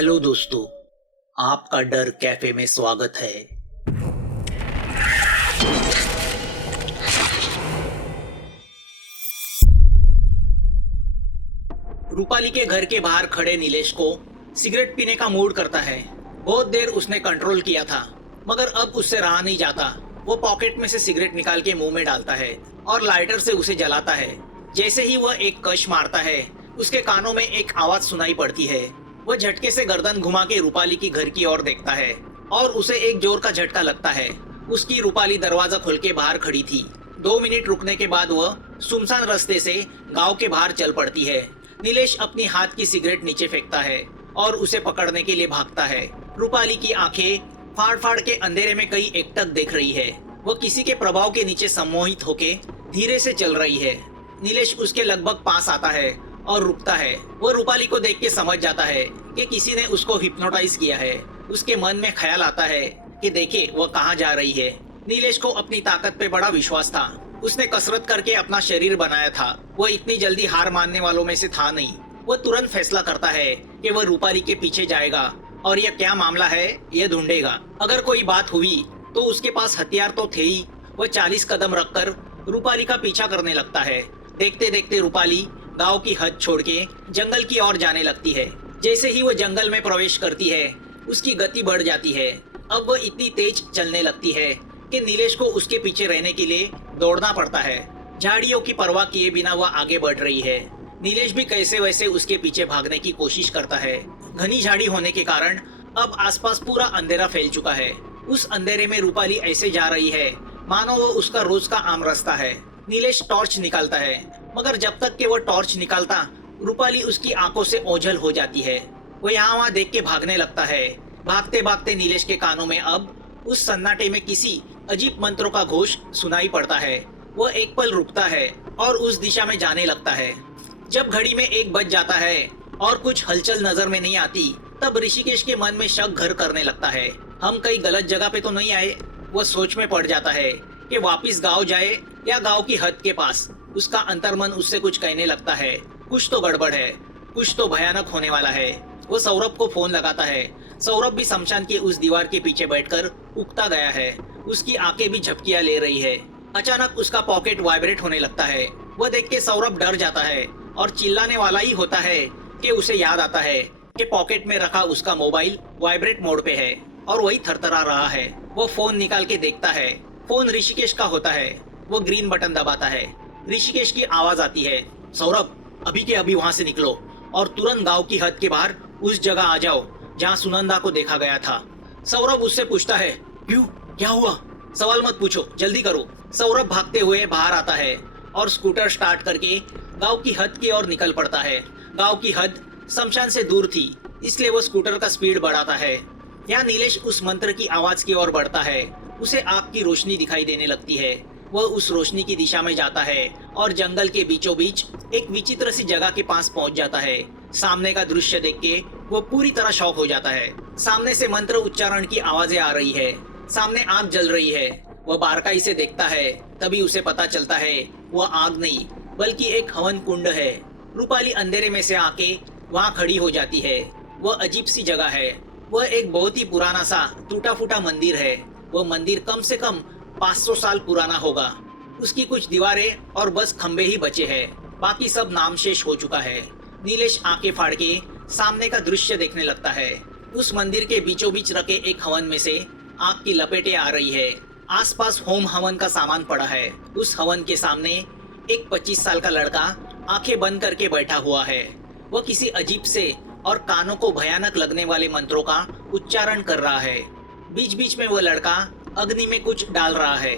Hello दोस्तों, आपका डर कैफे में स्वागत है। रूपाली के घर के बाहर खड़े नीलेश को सिगरेट पीने का मूड करता है। बहुत देर उसने कंट्रोल किया था, मगर अब उससे रहा नहीं जाता। वो पॉकेट में से सिगरेट निकाल के मुंह में डालता है और लाइटर से उसे जलाता है। जैसे ही वह एक कश मारता है, उसके कानों में एक आवाज सुनाई पड़ती है। वह झटके से गर्दन घुमा के रूपाली की घर की ओर देखता है और उसे एक जोर का झटका लगता है। उसकी रूपाली दरवाजा खोल के बाहर खड़ी थी। 2 मिनट रुकने के बाद वह सुनसान रास्ते से गांव के बाहर चल पड़ती है। नीलेश अपनी हाथ की सिगरेट नीचे फेंकता है और उसे पकड़ने के लिए भागता है। रूपाली की आंखें फाड़ फाड़ के अंधेरे में कई एकटक देख रही है। वह किसी के प्रभाव के नीचे सम्मोहित होके धीरे से चल रही है। नीलेश उसके लगभग पास आता है और रुकता है। वो रूपाली को देख के समझ जाता है कि किसी ने उसको हिप्नोटाइज किया है। उसके मन में ख्याल आता है कि देखे वह कहाँ जा रही है। नीलेश को अपनी ताकत पे बड़ा विश्वास था। उसने कसरत करके अपना शरीर बनाया था। वह इतनी जल्दी हार मानने वालों में से था नहीं। वह तुरंत फैसला करता है कि वह रूपाली के पीछे जाएगा और यह क्या मामला है यह ढूंढेगा। अगर कोई बात हुई तो उसके पास हथियार तो थे ही। वह 40 कदम रखकर रूपाली का पीछा करने लगता है। देखते देखते रूपाली गांव की हद छोड़ के जंगल की ओर जाने लगती है। जैसे ही वह जंगल में प्रवेश करती है, उसकी गति बढ़ जाती है। अब वह इतनी तेज चलने लगती है कि नीलेश को उसके पीछे रहने के लिए दौड़ना पड़ता है। झाड़ियों की परवाह किए बिना वह आगे बढ़ रही है। नीलेश भी कैसे वैसे उसके पीछे भागने की कोशिश करता है। घनी झाड़ी होने के कारण अब आसपास पूरा अंधेरा फैल चुका है। उस अंधेरे में रूपाली ऐसे जा रही है मानो वो उसका रोज का आम रास्ता है। नीलेश टॉर्च निकालता है, मगर जब तक कि वो टॉर्च निकालता, रूपाली उसकी आंखों से ओझल हो जाती है। वो यहाँ वहाँ देख के भागने लगता है। भागते भागते नीलेश के कानों में अब उस सन्नाटे में किसी अजीब मंत्रों का घोष सुनाई पड़ता है। वह एक पल रुकता है और उस दिशा में जाने लगता है। जब घड़ी में 1 बज जाता है और कुछ हलचल नजर में नहीं आती, तब ऋषिकेश के मन में शक घर करने लगता है। हम कहीं गलत जगह पे तो नहीं आए? वह सोच में पड़ जाता है कि वापिस गांव जाए या गांव की हद के पास। उसका अंतर्मन उससे कुछ कहने लगता है, कुछ तो गड़बड़ है, कुछ तो भयानक होने वाला है। वो सौरभ को फोन लगाता है। सौरभ भी शमशान के उस दीवार के पीछे बैठकर उकता गया है। उसकी आंखें भी झपकियां ले रही है। अचानक उसका पॉकेट वाइब्रेट होने लगता है। वह देख के सौरभ डर जाता है और चिल्लाने वाला ही होता है कि उसे याद आता है कि पॉकेट में रखा उसका मोबाइल वाइब्रेट मोड पे है और वही थरथरा रहा है। वो फोन निकाल के देखता है। फोन ऋषिकेश का होता है। वो ग्रीन बटन दबाता है। ऋषिकेश की आवाज आती है, सौरभ अभी के अभी वहाँ से निकलो और तुरंत गांव की हद के बाहर उस जगह आ जाओ जहाँ सुनंदा को देखा गया था। सौरभ उससे पूछता है, क्यों, क्या हुआ? सवाल मत पूछो, जल्दी करो। सौरभ भागते हुए बाहर आता है और स्कूटर स्टार्ट करके गांव की हद की ओर निकल पड़ता है। गांव की हद शमशान से दूर थी, इसलिए वो स्कूटर का स्पीड बढ़ाता है। यहाँ नीलेश उस मंत्र की आवाज की ओर बढ़ता है। उसे आग की रोशनी दिखाई देने लगती है। वह उस रोशनी की दिशा में जाता है और जंगल के बीचों बीच एक विचित्र सी जगह के पास पहुंच जाता है। सामने का दृश्य देख के वो पूरी तरह शॉक हो जाता है। सामने से मंत्र उच्चारण की आवाजें आ रही है। सामने आग जल रही है। वह बारकाई से देखता है, तभी उसे पता चलता है वह आग नहीं बल्कि एक हवन कुंड है। रूपाली अंधेरे में से आके वहाँ खड़ी हो जाती है। वह अजीब सी जगह है। वह एक बहुत ही पुराना सा टूटा फूटा मंदिर है। वह मंदिर कम से कम 500 साल पुराना होगा। उसकी कुछ दीवारें और बस खंबे ही बचे हैं, बाकी सब नामशेष हो चुका है। नीलेश आंखें फाड़ के सामने का दृश्य देखने लगता है। उस मंदिर के बीचों बीच रखे एक हवन में से आग की लपेटें आ रही है। आसपास होम हवन का सामान पड़ा है। उस हवन के सामने एक 25 साल का लड़का आंखें बंद करके बैठा हुआ है। वह किसी अजीब से और कानों को भयानक लगने वाले मंत्रों का उच्चारण कर रहा है। बीच बीच में वह लड़का अग्नि में कुछ डाल रहा है,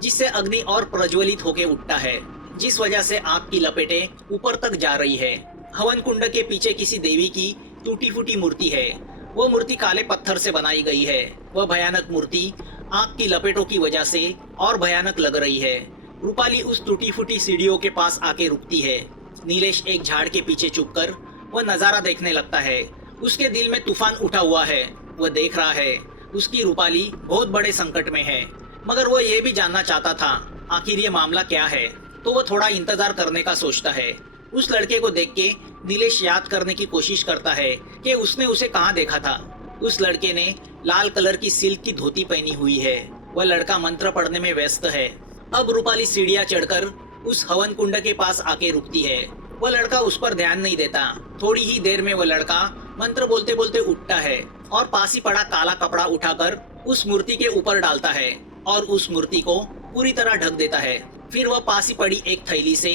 जिससे अग्नि और प्रज्वलित होके उठता है, जिस वजह से आग की लपेटें ऊपर तक जा रही है। हवन कुंड के पीछे किसी देवी की टूटी फूटी मूर्ति है। वह मूर्ति काले पत्थर से बनाई गई है। वह भयानक मूर्ति आग की लपेटों की वजह से और भयानक लग रही है। रूपाली उस टूटी फूटी सीढ़ियों के पास आके रुकती है। नीलेश एक झाड़ के पीछे छुपकर वह नजारा देखने लगता है। उसके दिल में तूफान उठा हुआ है। वह देख रहा है उसकी रूपाली बहुत बड़े संकट में है, मगर वह यह भी जानना चाहता था आखिर ये मामला क्या है। तो वह थोड़ा इंतजार करने का सोचता है। उस लड़के को देख के नीलेश याद करने की कोशिश करता है कि उसने उसे कहाँ देखा था। उस लड़के ने लाल कलर की सिल्क की धोती पहनी हुई है। वह लड़का मंत्र पढ़ने में व्यस्त है। अब रूपाली सीढ़ियाँ चढ़कर उस हवन कुंड के पास आके रुकती है। वह लड़का उस पर ध्यान नहीं देता। थोड़ी ही देर में वह लड़का मंत्र बोलते बोलते उठता है और पास ही पड़ा काला कपड़ा उठाकर उस मूर्ति के ऊपर डालता है और उस मूर्ति को पूरी तरह ढक देता है। फिर वह पास ही पड़ी एक थैली से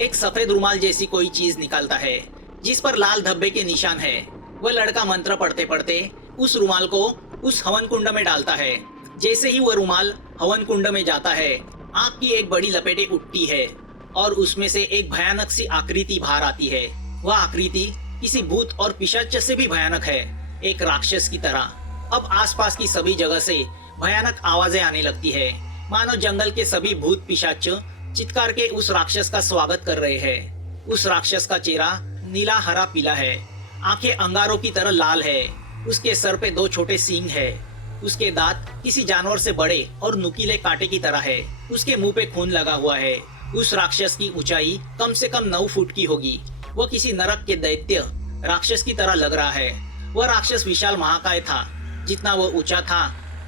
एक सफेद रुमाल जैसी कोई चीज निकालता है जिस पर लाल धब्बे के निशान है। वह लड़का मंत्र पढ़ते पढ़ते उस रुमाल को उस हवन कुंड में डालता है। जैसे ही वह रुमाल हवन कुंड में जाता है, आग की एक बड़ी लपेटे उठती है और उसमें से एक भयानक सी आकृति बाहर आती है। वह आकृति किसी भूत और पिशाच से भी भयानक है, एक राक्षस की तरह। अब आसपास की सभी जगह से भयानक आवाजें आने लगती है, मानो जंगल के सभी भूत पिशाच चित्कार के उस राक्षस का स्वागत कर रहे हैं। उस राक्षस का चेहरा नीला हरा पीला है, आंखें अंगारों की तरह लाल है, उसके सर पे 2 छोटे सींग है, उसके दांत किसी जानवर से बड़े और नुकीले कांटे की तरह है, उसके मुंह पे खून लगा हुआ है। उस राक्षस की ऊंचाई कम से कम 9 फुट की होगी। वह किसी नरक के दैत्य राक्षस की तरह लग रहा है। वह राक्षस विशाल महाकाय था। जितना वह ऊंचा था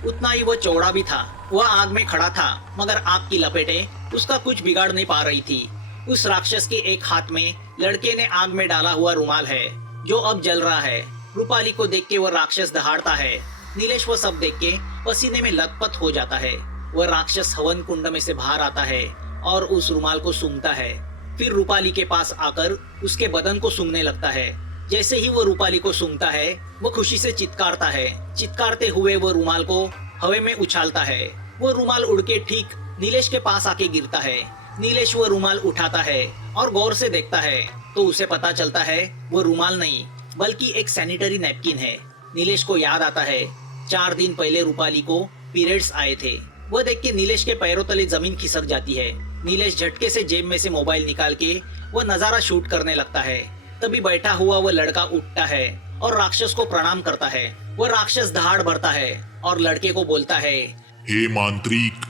उतना ही वह चौड़ा भी था। वह आग में खड़ा था, मगर आग की लपेटें उसका कुछ बिगाड़ नहीं पा रही थी। उस राक्षस के एक हाथ में लड़के ने आग में डाला हुआ रुमाल है जो अब जल रहा है। रूपाली को देख के वह राक्षस दहाड़ता है। नीलेश वह सब देख के पसीने में लथपथ हो जाता है। वह राक्षस हवन कुंड में से बाहर आता है और उस रुमाल को सूंघता है। फिर रूपाली के पास आकर उसके बदन को सूंघने लगता है। जैसे ही वो रूपाली को सूंघता है, वो खुशी से चित्कारता है। चित्कारते हुए वो रुमाल को हवा में उछालता है। वो रुमाल उड़ के ठीक नीलेश के पास आके गिरता है। नीलेश वो रुमाल उठाता है और गौर से देखता है तो उसे पता चलता है वो रुमाल नहीं बल्कि एक सैनिटरी नैपकिन है। नीलेश को याद आता है 4 दिन पहले रूपाली को पीरियड्स आए थे। वह देख के नीलेश के पैरों तले जमीन खिसक जाती है। नीलेश झटके से जेब में से मोबाइल निकाल के वह नजारा शूट करने लगता है। तभी बैठा हुआ वह लड़का उठता है और राक्षस को प्रणाम करता है। वह राक्षस दहाड़ भरता है और लड़के को बोलता है, हे मांत्रिक,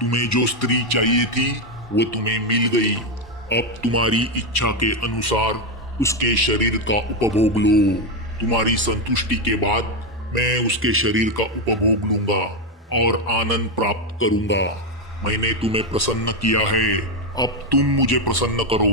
तुम्हें जो स्त्री चाहिए थी वो तुम्हें मिल गई। अब तुम्हारी इच्छा के अनुसार उसके शरीर का उपभोग लो। तुम्हारी संतुष्टि के बाद मैं उसके शरीर का उपभोग लूंगा और आनंद प्राप्त करूंगा। मैंने तुम्हें प्रसन्न किया है, अब तुम मुझे प्रसन्न करो।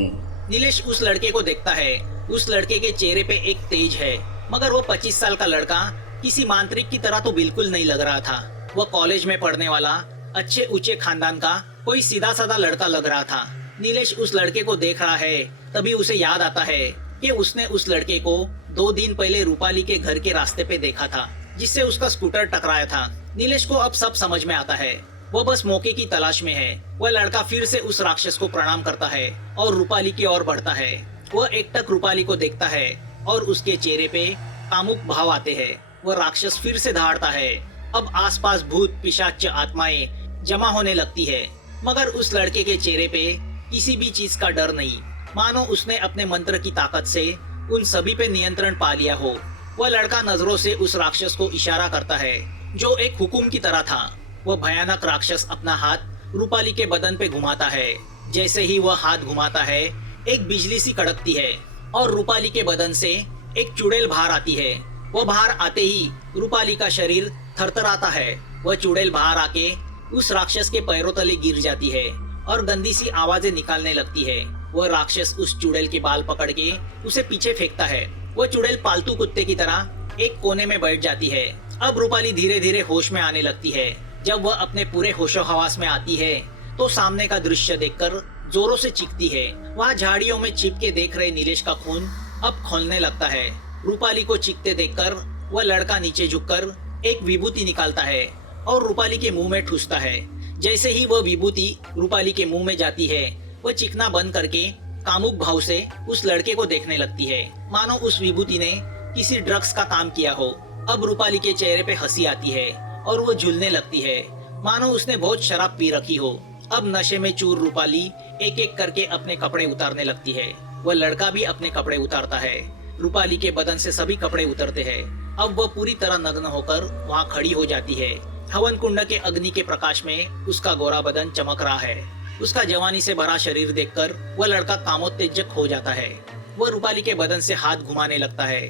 नीलेश उस लड़के को देखता है। उस लड़के के चेहरे पे एक तेज है, मगर वो 25 साल का लड़का किसी मांत्रिक की तरह तो बिल्कुल नहीं लग रहा था। वह कॉलेज में पढ़ने वाला अच्छे ऊंचे खानदान का कोई सीधा साधा लड़का लग रहा था। नीलेश उस लड़के को देख रहा है, तभी उसे याद आता है कि उसने उस लड़के को 2 दिन पहले रूपाली के घर के रास्ते पे देखा था, जिससे उसका स्कूटर टकराया था। नीलेश को अब सब समझ में आता है। वो बस मौके की तलाश में है। वह लड़का फिर से उस राक्षस को प्रणाम करता है और रूपाली की ओर बढ़ता है। वह एकटक रूपाली को देखता है और उसके चेहरे पे कामुक भाव आते हैं। वह राक्षस फिर से दहाड़ता है। अब आसपास भूत पिशाच आत्माएं जमा होने लगती है, मगर उस लड़के के चेहरे पे किसी भी चीज का डर नहीं, मानो उसने अपने मंत्र की ताकत से उन सभी पे नियंत्रण पा लिया हो। वह लड़का नजरों से उस राक्षस को इशारा करता है जो एक हुक्म की तरह था। वह भयानक राक्षस अपना हाथ रूपाली के बदन पे घुमाता है। जैसे ही वह हाथ घुमाता है, एक बिजली सी कड़कती है और रूपाली के बदन से एक चुड़ैल बाहर आती है। वह बाहर आते ही रूपाली का शरीर थरथराता है। वह चुड़ैल बाहर आके उस राक्षस के पैरों तले गिर जाती है और गंदी सी आवाजें निकालने लगती है। वह राक्षस उस चुड़ैल के बाल पकड़ के उसे पीछे फेंकता है। वह चुड़ैल पालतू कुत्ते की तरह एक कोने में बैठ जाती है। अब रूपाली धीरे धीरे होश में आने लगती है। जब वह अपने पूरे होशो हवास में आती है तो सामने का दृश्य देखकर जोरों से चीखती है। वहाँ झाड़ियों में छिप के देख रहे नीलेश का खून अब खौलने लगता है। रूपाली को चीखते देखकर वह लड़का नीचे झुककर एक विभूति निकालता है और रूपाली के मुंह में ठूसता है। जैसे ही वह विभूति रूपाली के मुंह में जाती है, वह चीखना बंद करके कामुक भाव से उस लड़के को देखने लगती है, मानो उस विभूति ने किसी ड्रग्स का काम किया हो। अब रूपाली के चेहरे पे हंसी आती है और वो झूलने लगती है, मानो उसने बहुत शराब पी रखी हो। अब नशे में चूर रूपाली एक एक करके अपने कपड़े उतारने लगती है। वह लड़का भी अपने कपड़े उतारता है। रूपाली के बदन से सभी कपड़े उतरते हैं। अब वह पूरी तरह नग्न होकर वहाँ खड़ी हो जाती है। हवन कुंड के अग्नि के प्रकाश में उसका गोरा बदन चमक रहा है। उसका जवानी से भरा शरीर देखकर वह लड़का कामोत्तेजक हो जाता है। वह रूपाली के बदन से हाथ घुमाने लगता है।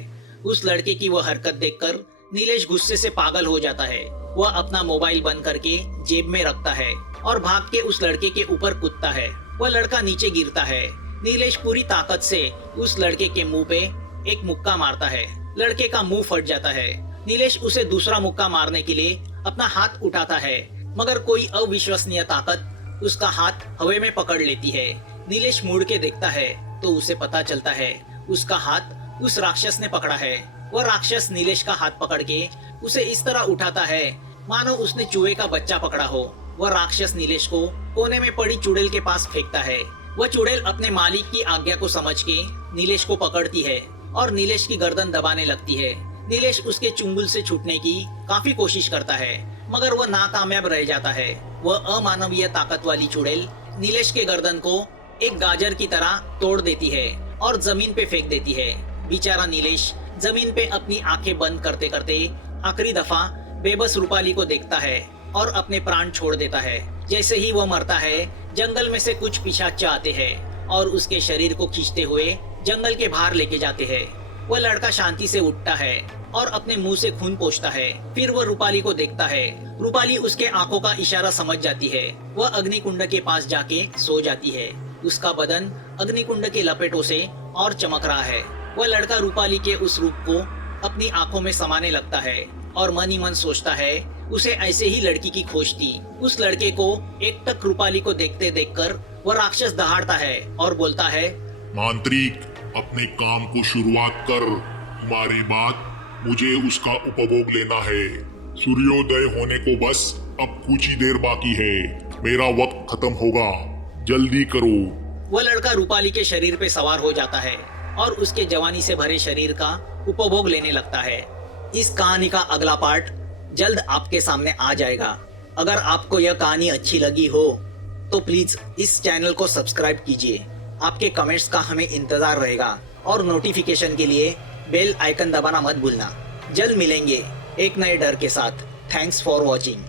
उस लड़के की वह हरकत देखकर नीलेश गुस्से से पागल हो जाता है। वह अपना मोबाइल बंद करके जेब में रखता है और भाग के उस लड़के के ऊपर कूदता है। वह लड़का नीचे गिरता है। नीलेश पूरी ताकत से उस लड़के के मुंह पे एक मुक्का मारता है। लड़के का मुंह फट जाता है। नीलेश उसे दूसरा मुक्का मारने के लिए अपना हाथ उठाता है, मगर कोई अविश्वसनीय ताकत उसका हाथ हवा में पकड़ लेती है। नीलेश मुड़ के देखता है तो उसे पता चलता है उसका हाथ उस राक्षस ने पकड़ा है। वह राक्षस नीलेश का हाथ पकड़ के उसे इस तरह उठाता है मानो उसने चूहे का बच्चा पकड़ा हो। वह राक्षस नीलेश को कोने में पड़ी चुड़ैल के पास फेंकता है। वह चुड़ैल अपने मालिक की आज्ञा को समझ के नीलेश को पकड़ती है और नीलेश की गर्दन दबाने लगती है। नीलेश उसके चुंगल से छूटने की काफी कोशिश करता है, मगर वह नाकामयाब रह जाता है। वह अमानवीय ताकत वाली चुड़ैल नीलेश के गर्दन को एक गाजर की तरह तोड़ देती है और जमीन पे फेंक देती है। बेचारा नीलेश जमीन पे अपनी आंखें बंद करते करते आखिरी दफा बेबस रूपाली को देखता है और अपने प्राण छोड़ देता है। जैसे ही वह मरता है, जंगल में से कुछ पिशाच आते हैं और उसके शरीर को खींचते हुए जंगल के बाहर लेके जाते हैं। वह लड़का शांति से उठता है और अपने मुंह से खून पोंछता है। फिर वह रूपाली को देखता है। रूपाली उसके आंखों का इशारा समझ जाती है। वह अग्निकुंड के पास जाके सो जाती है। उसका बदन अग्निकुंड के लपेटों से और चमक रहा है। वह लड़का रूपाली के उस रूप को अपनी आंखों में समाने लगता है और मन ही मन सोचता है उसे ऐसे ही लड़की की खोज थी। उस लड़के को एकटक रूपाली को देखते देखकर वह राक्षस दहाड़ता है और बोलता है, मांत्रिक, अपने काम को शुरुआत कर। तुम्हारे बाद मुझे उसका उपभोग लेना है। सूर्योदय होने को बस अब कुछ ही देर बाकी है। मेरा वक्त खत्म होगा, जल्दी करो। वह लड़का रूपाली के शरीर पे सवार हो जाता है और उसके जवानी से भरे शरीर का उपभोग लेने लगता है। इस कहानी का अगला पार्ट जल्द आपके सामने आ जाएगा। अगर आपको यह कहानी अच्छी लगी हो तो प्लीज इस चैनल को सब्सक्राइब कीजिए। आपके कमेंट्स का हमें इंतजार रहेगा और नोटिफिकेशन के लिए बेल आइकन दबाना मत भूलना। जल्द मिलेंगे एक नए डर के साथ। Thanks for watching.